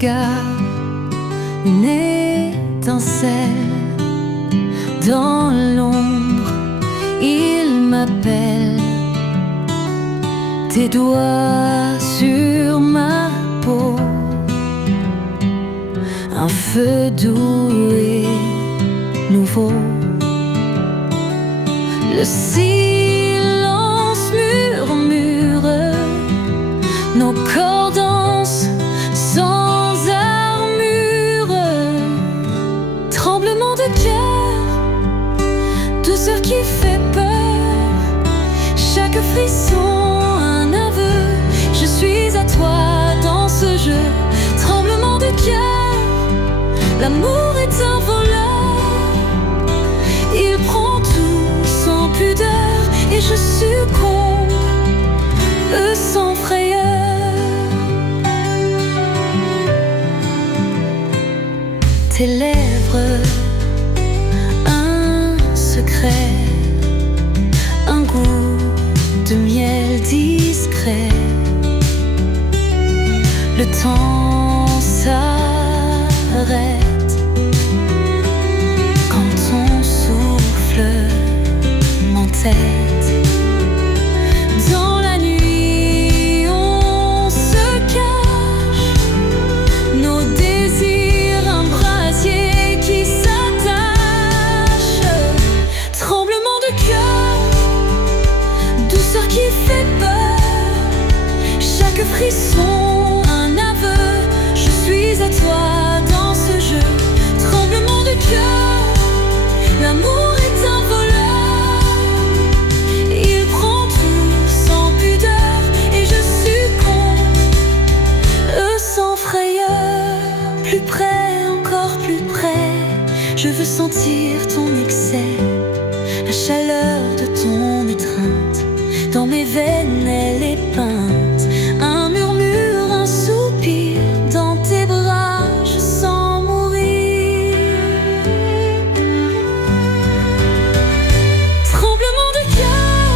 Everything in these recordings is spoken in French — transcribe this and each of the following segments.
regard, une étincelle dans l'ombre, il m'appelle. Tes doigts sur ma peau, un feu doux et nouveau. Le silence murmure, nos corps dansent sans armure. Tremblement de cœur, douceur qui fait peur, chaque frisson un aveu. Je suis à toi dans ce jeu. Tremblement de cœur, l'amour est un voleur, il prend tout sans pudeur et je succombe sans frayeur. Tes lèvres, un secret, un goût de miel discret. Le temps s'arrête quand ton souffle m'entête. Dans la nuit on se cache, nos désirs, un brasier qui s'attache. Tremblement de cœur, douceur qui fait peur, chaque frisson un aveu. Je suis à toi dans ce jeu. Tremblement de cœur, l'amour est un voleur, il prend tout sans pudeur et je succombe sans frayeur. Plus près, encore plus près, je veux sentir ton excès, la chaleur de ton étreinte. Dans mes veines elle est peinte, un murmure, un soupir. Dans tes bras je sens mourir. Tremblement de cœur,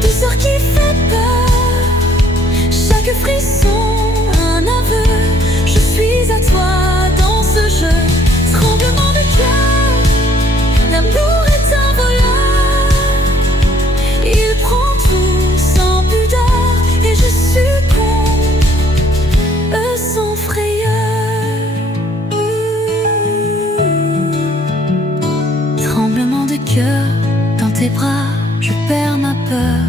douceur qui fait peur, chaque frisson un aveu. Je suis à toi dans ce jeu. Tremblement de cœur, l'amour est un voleur, il prend tout sans pudeur et je succombe sans frayeur. Tremblement de cœur, dans tes bras je perds ma peur.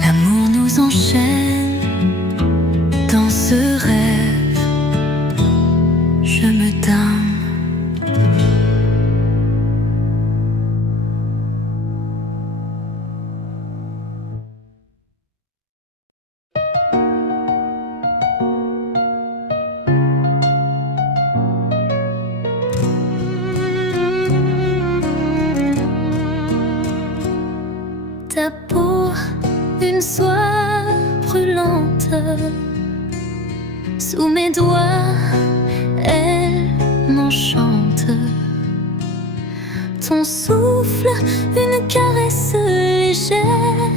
L'amour nous enchaîne dans ce rêve, je me damne. Ta peau, une soie brûlante, sous mes doigts, elle m'enchante. Ton souffle, une caresse légère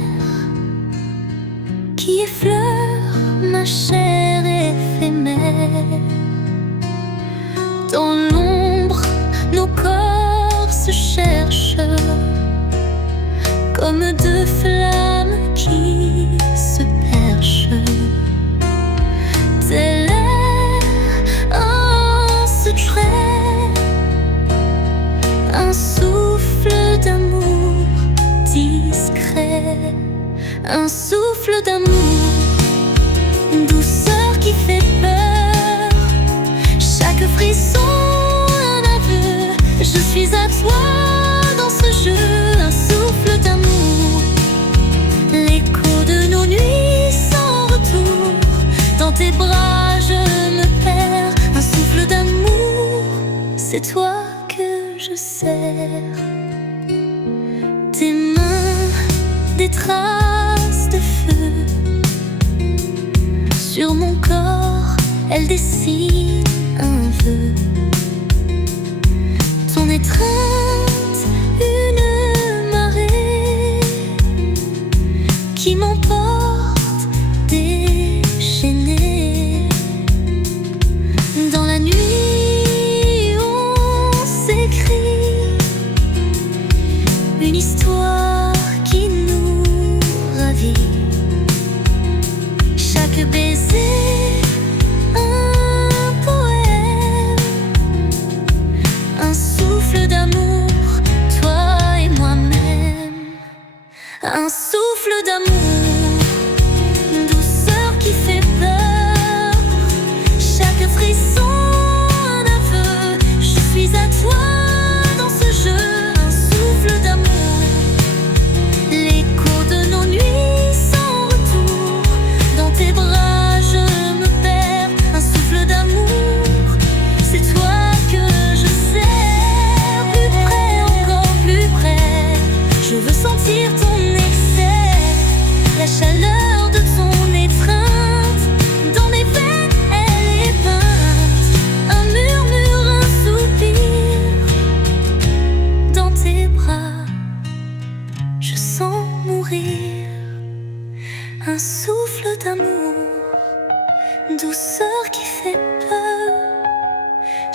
qui effleure ma chair éphémère. Dans l'ombre, nos corps se cherchent comme deux flammes qui se perchent. Tel est un secret, un souffle d'amour discret, un souffle d'amour, une douceur qui fait peur, chaque frisson un aveu. Je suis à toi dans ce jeu, un souffle d'amour, l'écho de nos nuits sans retour. Dans tes bras je me perds, un souffle d'amour, c'est toi que je serre. Tes mains, des traces de feu sur mon corps, elles dessinent un vœu. Ton étreinte, une marée qui m'emporte déchaînée.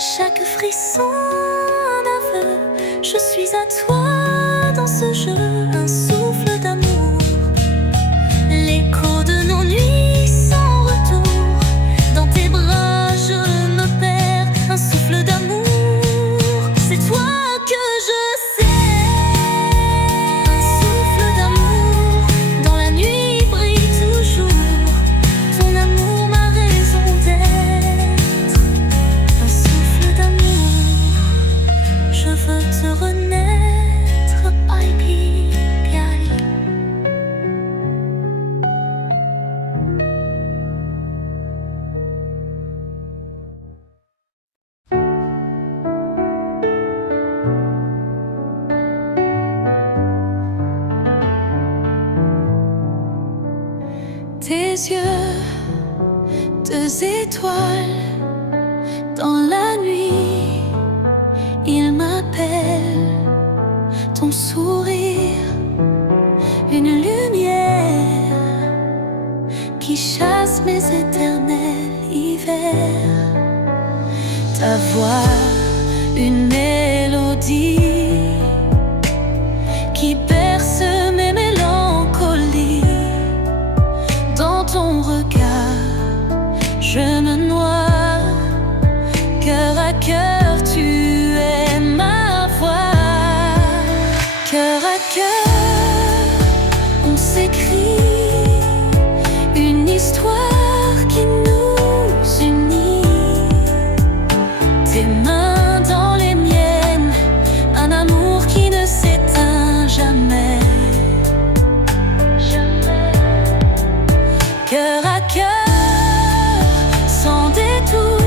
Chaque frisson un aveu. Je suis à toi dans ce jeu, un souffle d'amour. L'écho de nos nuits sans retour. Dans tes bras je me perds, un souffle d'amour. C'est toi que je sais. Un souffle d'amour. Dans la nuit brille toujours ton amour, ma raison d'être. Un souffle d'amour. Je veux te renaître, baby, baby. Tes yeux, deux étoiles dans la nuit, ils m'appellent. Ton sourire, une lumière qui chasse mes éternels hivers. Ta voix, une mélodie qui berce mes mélancolies. Dans ton regard, je me noie, cœur à cœur, tu es ma voix. Cœur à cœur, on s'écrit une histoire qui nous unit. Tes mains dans les miennes, un amour qui ne s'éteint jamais. Cœur à cœur, sans détour,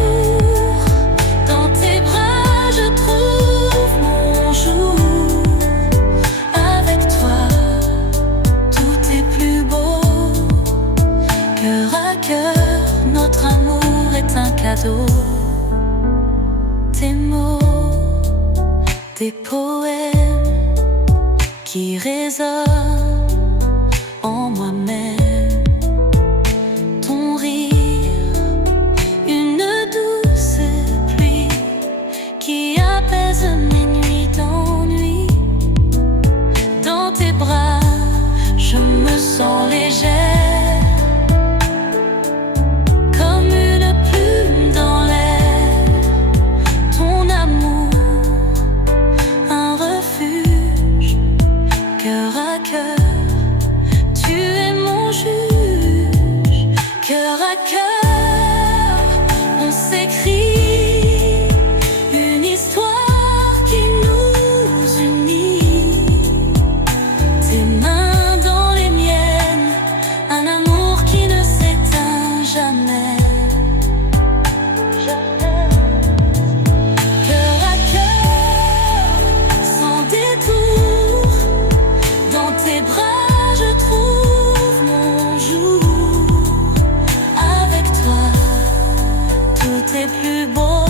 dans tes bras je trouve mon jour. Avec toi, tout est plus beau. Cœur à cœur, notre amour est un cadeau. Tes mots, des poèmes qui résonnent en moi-même. Ton rire, une douce pluie qui apaise mes nuits d'ennui. Dans tes bras, je me sens légère, comme une plume dans l'air. Ton amour, un refuge, cœur à cœur, tu es mon juge. Cœur à cœur, on s'écrit une histoire qui nous unit. Tes mains dans les miennes, un amour qui ne s'éteint jamais. Cœur à cœur, sans détour, dans tes bras je trouve mon jour. Avec toi, tout est plus beau.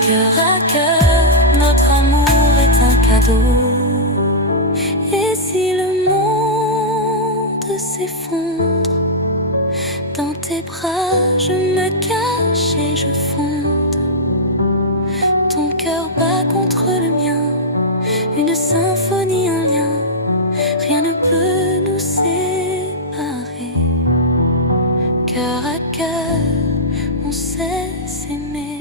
Cœur à cœur, notre amour est un cadeau. Et si le monde s'effondre, dans tes bras je me cache et je fonde. Ton cœur bat contre le mien, une symphonie, un lien. Rien ne peut nous séparer. Cœur à cœur, on sait s'aimer.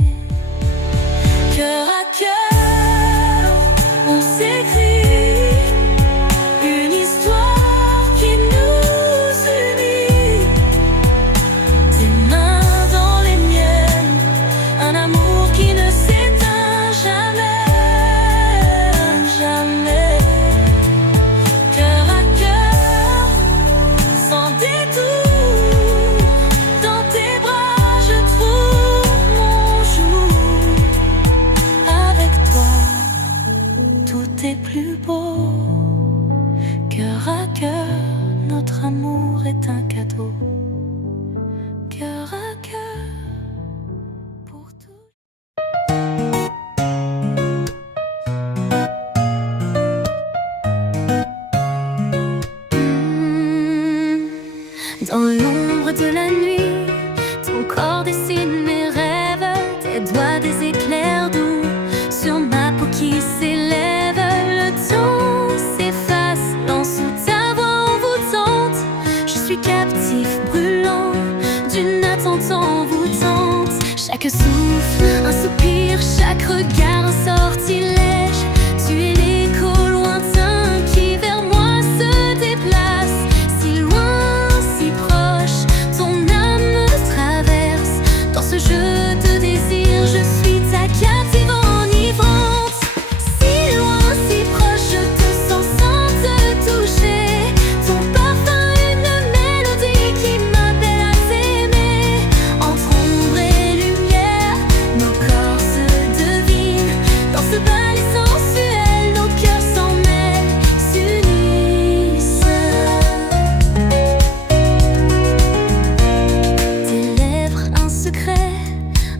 Cœur à cœur, on s'écrit une histoire qui nous unit. Tes mains dans les miennes, vois des éclairs doux sur ma peau qui s'élève. Le temps s'efface dans sous ta voix envoûtante. Je suis captif brûlant d'une attente envoûtante. Chaque souffle, un soupir, chaque regard, un sortilège. Tu es l'écho lointain qui vers moi se déplace. Si loin, si proche, ton âme me traverse. Dans ce jeu de désir, je suis ta captive enivrante. Si loin, si proche, je te sens sans te toucher. Ton parfum, une mélodie qui m'appelle à t'aimer. Entre ombre et lumière, nos corps se devinent. Dans ce ballet sensuel, nos cœurs s'en mêlent, s'unissent. Tes lèvres, un secret,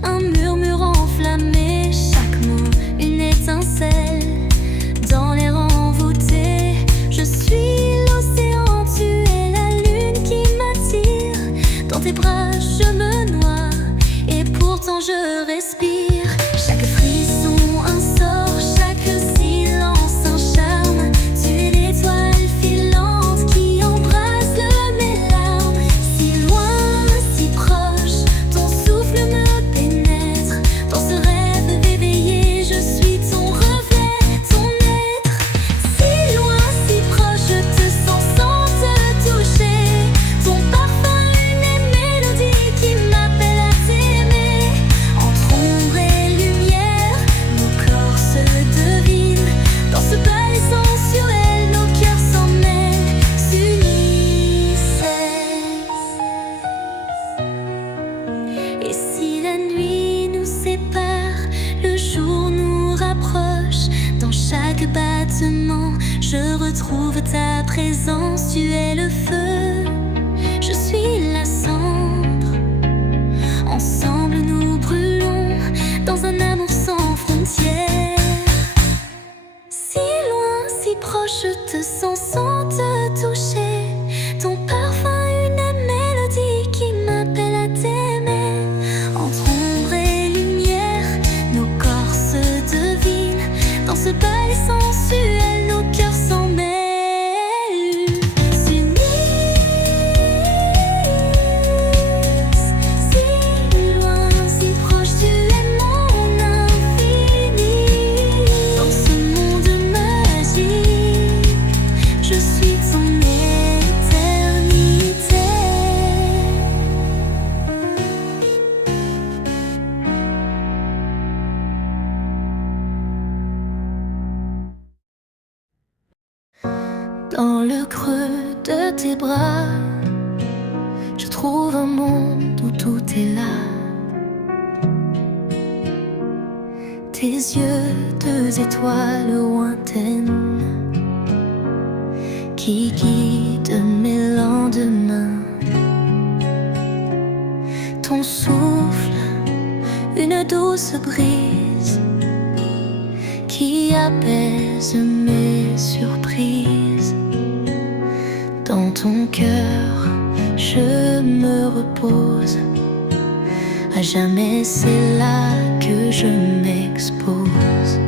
un murmure enflammé. Chaque mot, une étincelle. Dans l'air envoûté, je suis l'océan, tu es la lune qui m'attire. Dans tes bras, je me noie, et pourtant je respire. Chaque frisson, un sort, chaque silence, un charme. Tu es l'étoile filante qui embrase mes larmes. Si loin, si proche, ton souffle me pénètre. Dans ce rêve éveillé, je suis ton reflet, ton être. Si loin, si proche, je te sens sans te toucher. Ton parfum, une mélodie qui m'appelle à t'aimer. Entre ombre et lumière, nos corps se devinent. Dans ce ballet sensuel, nos cœurs s'en mêlent, s'unissent. Et si la nuit nous sépare, le jour nous rapproche. Dans chaque battement, je retrouve ta présence. Tu es le feu, je suis la cendre. Ensemble nous brûlons dans un amour sans frontières. Si loin, si proche, je te sens sans te toucher. Ton parfum, une mélodie qui m'appelle à t'aimer. Entre ombre et lumière, nos corps se devinent. Dans ce ballet sensuel, nos cœurs s'en mêlent, s'unissent. Si loin, si proche, tu es mon infini. Dans ce monde magique, je suis ton éternité. Dans le creux de tes bras, je trouve un monde où tout est là. Tes yeux, deux étoiles lointaines qui guident mes lendemains. Ton souffle, une douce brise qui apaise mes surprises. Dans ton cœur, je me repose. À jamais, c'est là que je m'expose.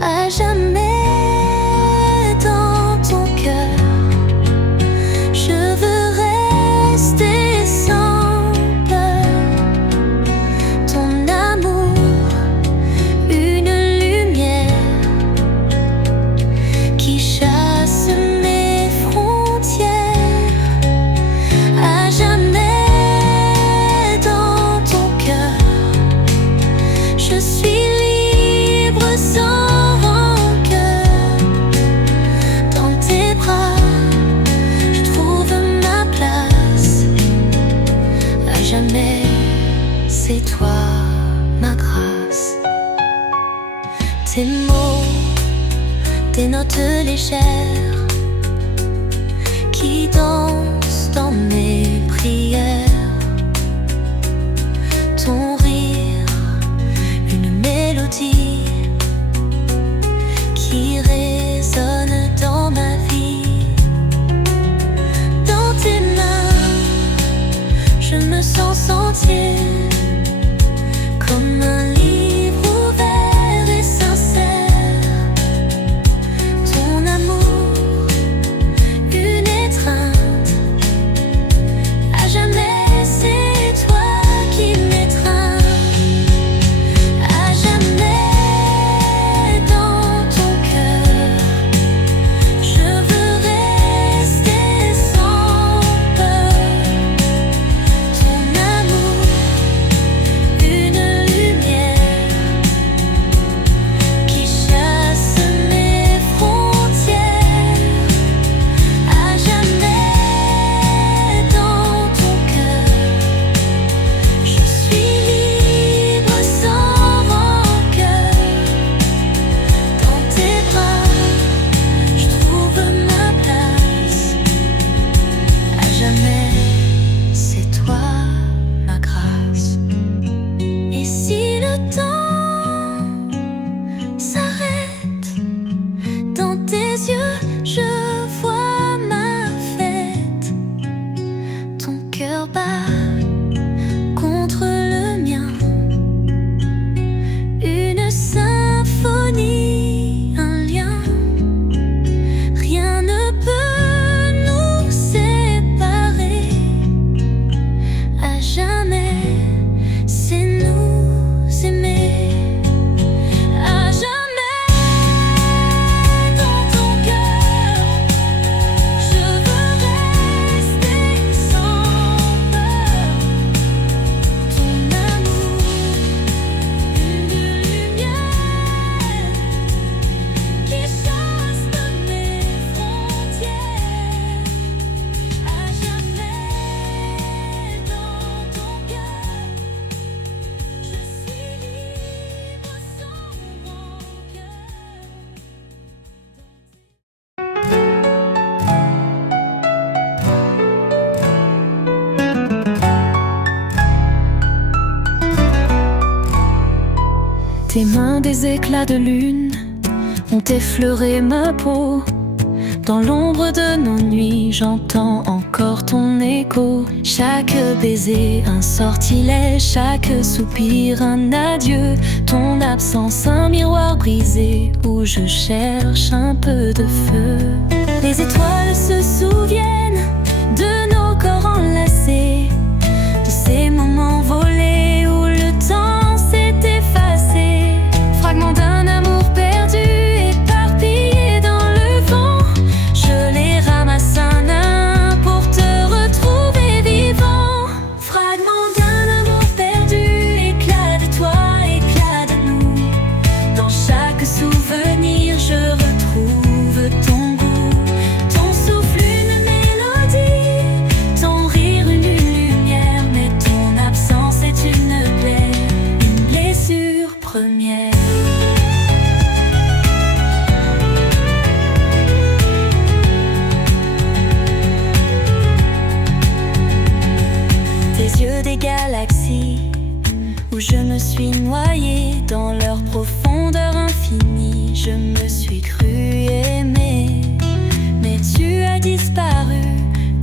À jamais, dans ton cœur, je veux rester sans peur. Ton amour, une lumière qui chasse mes frontières. À jamais, dans ton cœur, je suis libre sans rancœur. Dans tes bras, je trouve ma place. À jamais, c'est toi ma grâce. Tes mots, tes notes légères qui dansent dans mes prières. Ton rire, une mélodie qui résonne dans ma vie. Dans tes mains, je me sens sentir comme un Tes mains, des éclats de lune, ont effleuré ma peau. Dans l'ombre de nos nuits, j'entends encore ton écho. Chaque baiser, un sortilège, chaque soupir, un adieu. Ton absence, un miroir brisé où je cherche un peu de feu. Les étoiles se souviennent de nos corps enlacés, de ces moments volés où le temps s'est effacé. Fragments d'un amour perdu, éparpillés dans le vent. Je les ramasse un à un pour te retrouver vivant. Fragments d'un amour perdu, éclat de toi, éclat de nous. Dans chaque souvenir, je retrouve ton goût. Ton souffle, une mélodie. Ton rire, une lumière. Mais ton absence est une plaie, une blessure première. Tes yeux, des galaxies où je me suis noyée dans leur profondeur infinie. Je me suis crue aimée, mais tu as disparu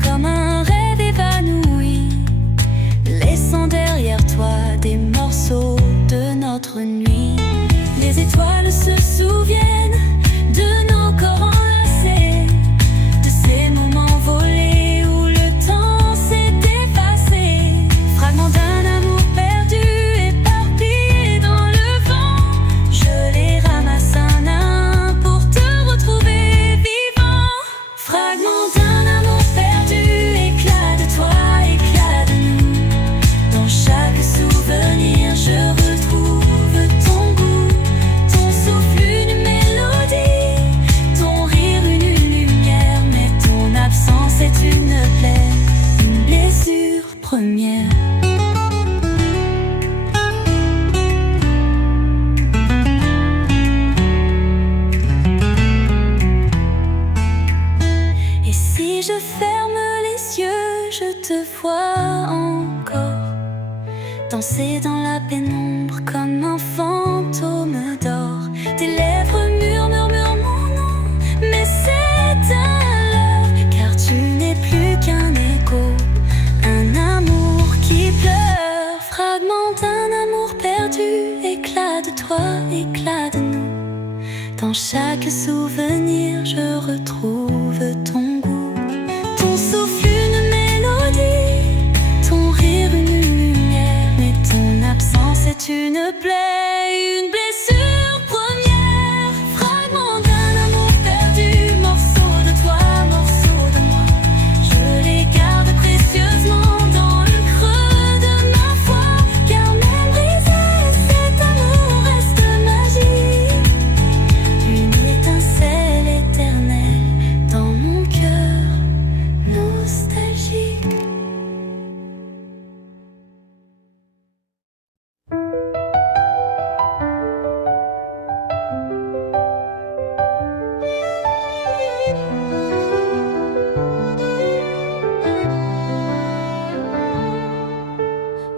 comme un rêve évanoui, laissant derrière toi des morceaux de notre nuit. Les étoiles se souviennent de nos corps enlacés, de ces moments volés où le temps s'est effacé. Fragments d'un amour perdu, éparpillés dans le vent. Je les ramasse un à un pour te retrouver vivant. Fragments d'un amour perdu, éclat de toi, éclat de nous. Dans chaque souvenir, je retrouve ton goût. Ton souffle, une mélodie. Ton rire, une lumière. Mais ton absence est une plaie, une blessure première. Et si je ferme les yeux, je te vois encore danser dans la pénombre comme un fantôme d'or. Tes lèvres murmurent mon nom, mais c'est un leurre, car tu n'es plus qu'un écho, un amour qui pleure. Fragment d'un amour perdu, éclat de toi, éclat de nous. Dans chaque souvenir, je retrouve ton goût. Ton souffle, une mélodie. Ton rire, une lumière. Mais ton absence est une plaie, une blessure première. Fragment d'un amour perdu, morceau de toi, morceau de moi. Je les garde précieusement dans le creux de ma foi, car même brisé, cet amour reste magique. Une étincelle éternelle dans mon cœur nostalgique.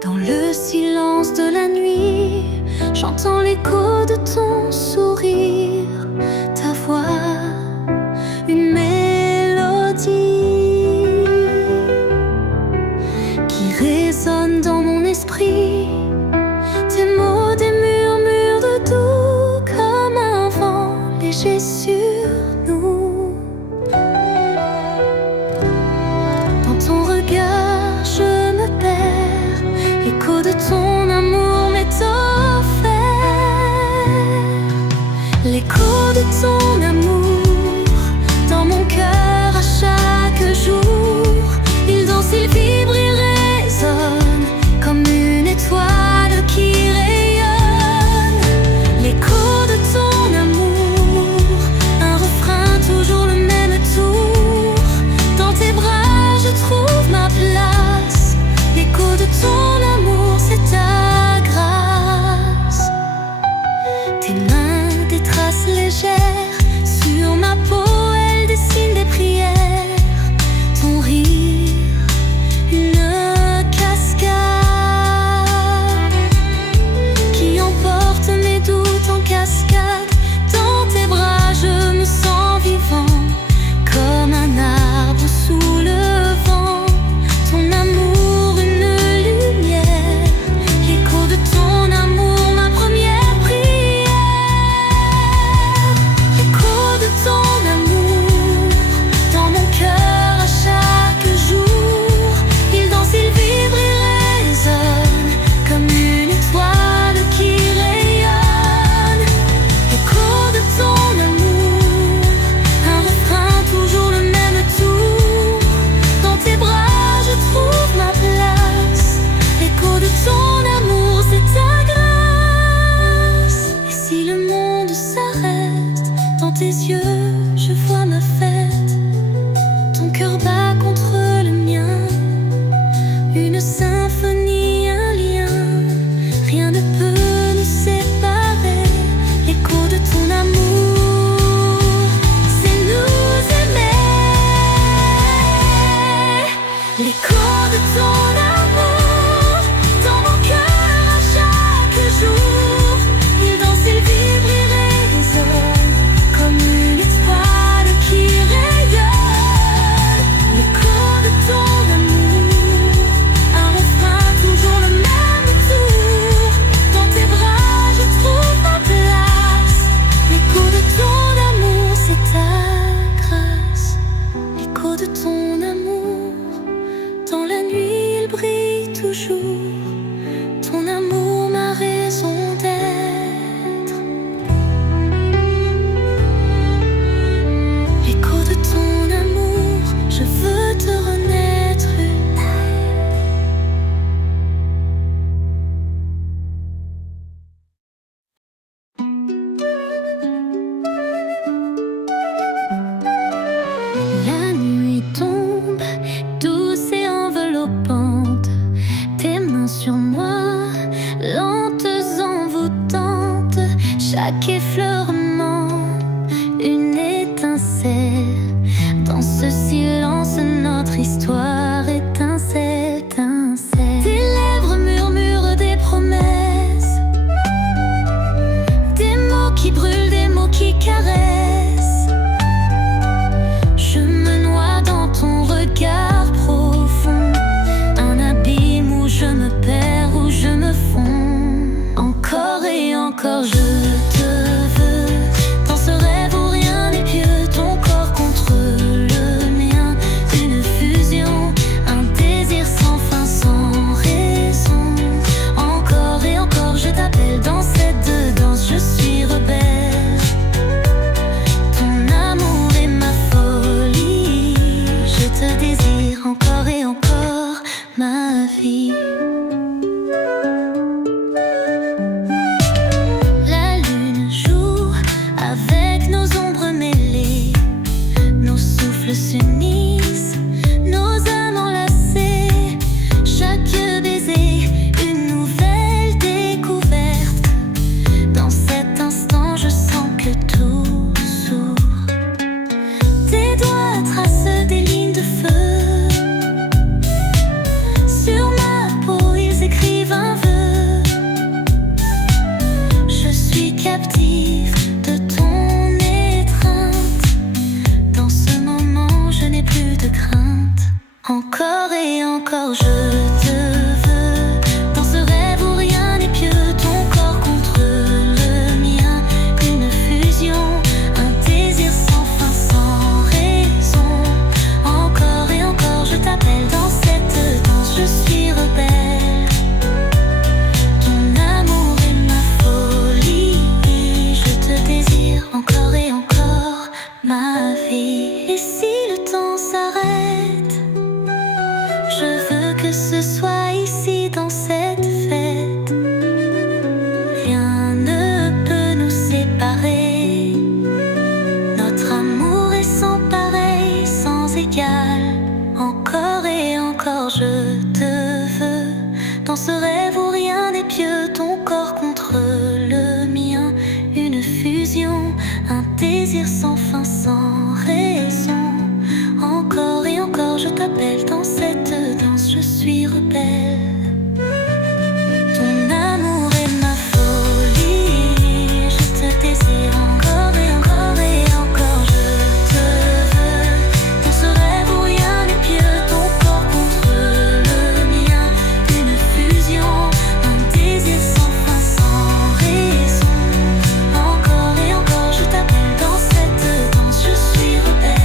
Dans le silence de la nuit, j'entends l'écho de ton sourire, ta voix, une mélodie qui résonne dans mon esprit. Tes mots, des murmures de doux comme un vent léger sur nous. Dans ton regard, je me perds, l'écho de ton amour m'est offert. L'écho de ton amour dans mon cœur à chaque jour. Il danse, il vibre, il résonne comme une étoile qui rayonne. L'écho de ton amour, un refrain, toujours le même tour. Dans tes bras, je trouve ma place. L'écho de ton amour, c'est ta grâce. Tes mains, des traces légères sur ma peau, elles dessinent des prières. Ton rire, une cascade qui emporte mes doutes. Chaque effleurement, une étincelle. Dans ce silence, notre histoire étincelle, étincelle. Tes lèvres murmurent des promesses, des mots qui brûlent, des mots qui caressent. Je me noie dans ton regard profond, un abîme où je me perds, où je me fonds. Encore et encore je te veux, dans ce rêve où rien n'est pieux, ton corps contre le mien, une fusion, un désir sans fin, sans raison. Encore et encore je t'appelle dans cette danse, je suis rebelle. Ton amour est ma folie, je te désire encore et encore, ma vie. S'unissent, nos âmes enlacées, chaque baiser, une nouvelle découverte. Dans cet instant, je sens que tout s'ouvre. Tes doigts tracent des lignes de feu, sur ma peau, ils écrivent un vœu. Je suis captive de ton plus de crainte. Encore et encore je te veux, dans ce rêve où rien n'est pieux, ton corps contre le mien, une fusion, un désir sans fin, sans raison. Encore et encore je t'appelle dans cette danse, je suis rebelle. Ton amour est ma folie, je te désire encore et encore, ma vie. Et si le temps s'arrête, je veux que ce soit ici dans cette fête. Rien ne peut nous séparer, notre amour est sans pareil, sans égal. Encore et encore je te veux, dans ce rêve où rien n'est pieux, ton corps contre le mien, une fusion, un désir sans fin, sans raison. Encore et encore je t'appelle dans cette danse, je suis rebelle. Ton amour est ma folie, je te désire encore et encore et encore je te veux. Dans ce rêve où rien n'est pieux, ton corps contre le mien, une fusion, un désir sans fin, sans raison. Encore et encore je t'appelle dans cette danse, je suis rebelle.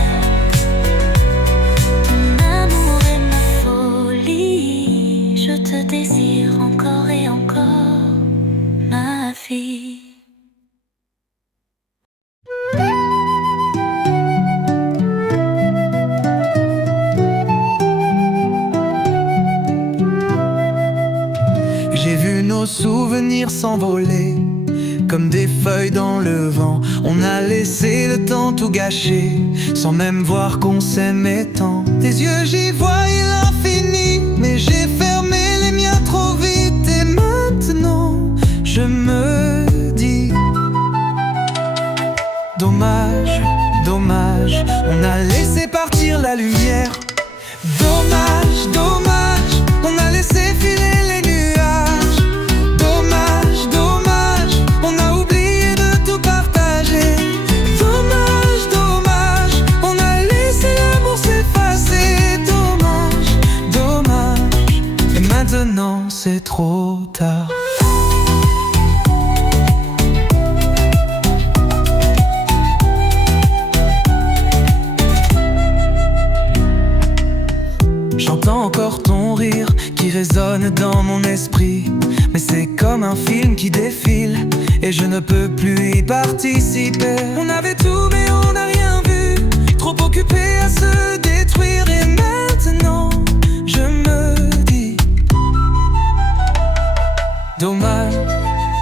Je te désire encore et encore, ma vie. J'ai vu nos souvenirs s'envoler comme des feuilles dans le vent. On a laissé le temps tout gâcher, sans même voir qu'on s'aimait tant. Tes yeux, j'y voyais l'infini, mais j'ai fermé les miens trop vite. Et maintenant, je me dis dommage, dommage, on a laissé partir la lumière. Dommage, dommage, on a laissé filer les nuages. Dommage, dommage, on a oublié de tout partager. Dommage, dommage, on a laissé l'amour s'effacer. Dommage, dommage, et maintenant c'est trop tard. J'entends encore ton rire qui résonne dans mon esprit, mais c'est comme un film qui défile et je ne peux plus y participer. On avait tout mais on n'a rien vu, trop occupé à se détruire. Et maintenant je me dis dommage,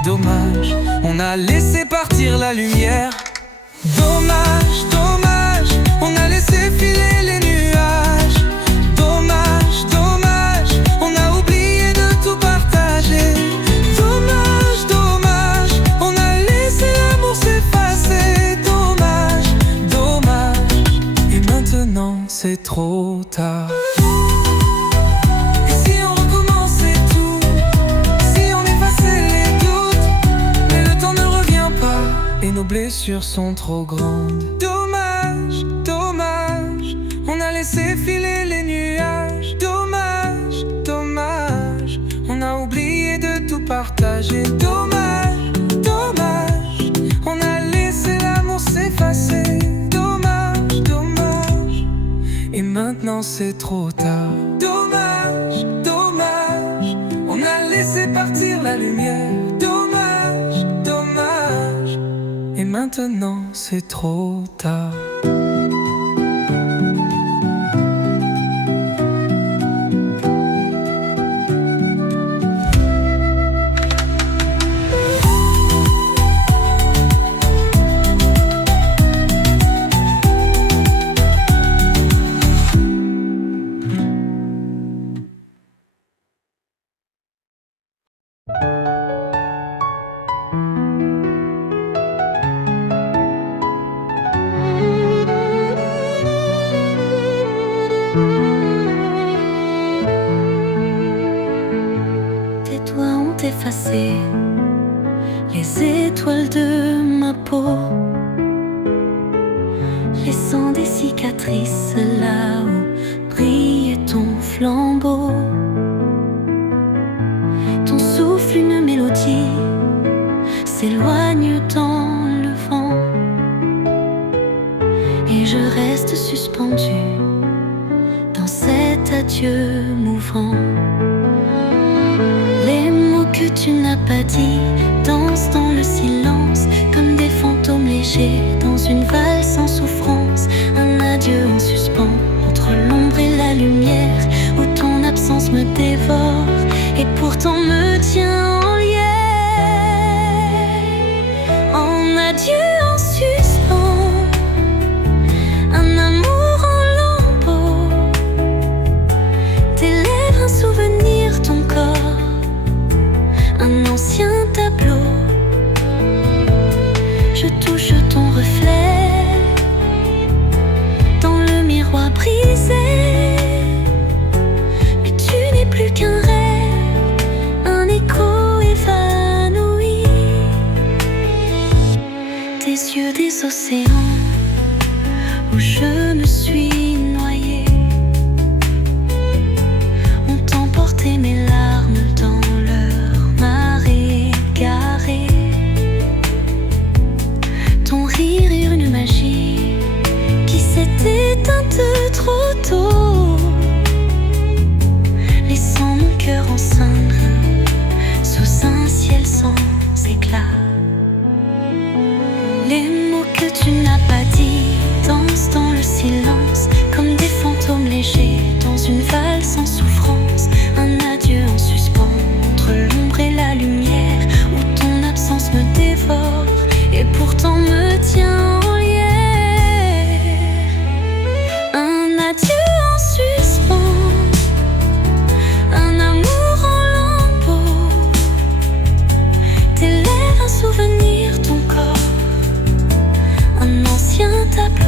dommage, on a laissé partir la lumière. Dommage, dommage, on a laissé filer les nuages. Dommage, dommage, on a oublié de tout partager. Dommage, dommage, on a laissé nos blessures sont trop grandes. Dommage, dommage, on a laissé filer les nuages. Dommage, dommage, on a oublié de tout partager. Dommage, dommage, on a laissé l'amour s'effacer. Dommage, dommage, et maintenant c'est trop tard. Dommage, dommage, on a laissé partir la lumière. Dommage, dommage, et maintenant c'est trop tard. Tes doigts ont effacé les étoiles de ma peau, laissant des cicatrices là où brillait ton flambeau. Ton souffle, une mélodie, s'éloigne dans le vent, et je reste suspendue dans cet adieu mouvant. Les mots que tu n'as pas dit dansent dans le silence, comme des fantômes légers dans une valse sans souffrance. Un adieu en suspens entre l'ombre et la lumière, où ton absence me dévore et pourtant me tient en lien. En adieu en suspens, un amour en lambeaux, tes lèvres, un souvenir, ton corps, un ancien tableau. Je touche ton reflet dans le miroir brisé, mais tu n'es plus qu'un rêve, un écho évanoui. Tes yeux, des océans où je me suis noyée, ont emporté mes larmes dans leur marée égarée. Ton rire est une magie qui s'est éteinte trop tôt, laissant mon cœur en cendres sous un ciel sans éclat. Les mots que tu n'as pas dit dansent dans le silence, comme des fantômes légers dans une valse sans souffrance. Un adieu en suspens entre l'ombre et la lumière, où ton absence me dévore et pourtant me tient en lien. Un adieu en suspens, un amour en lambeaux, tes lèvres, un souvenir, ton corps, un ancien tableau.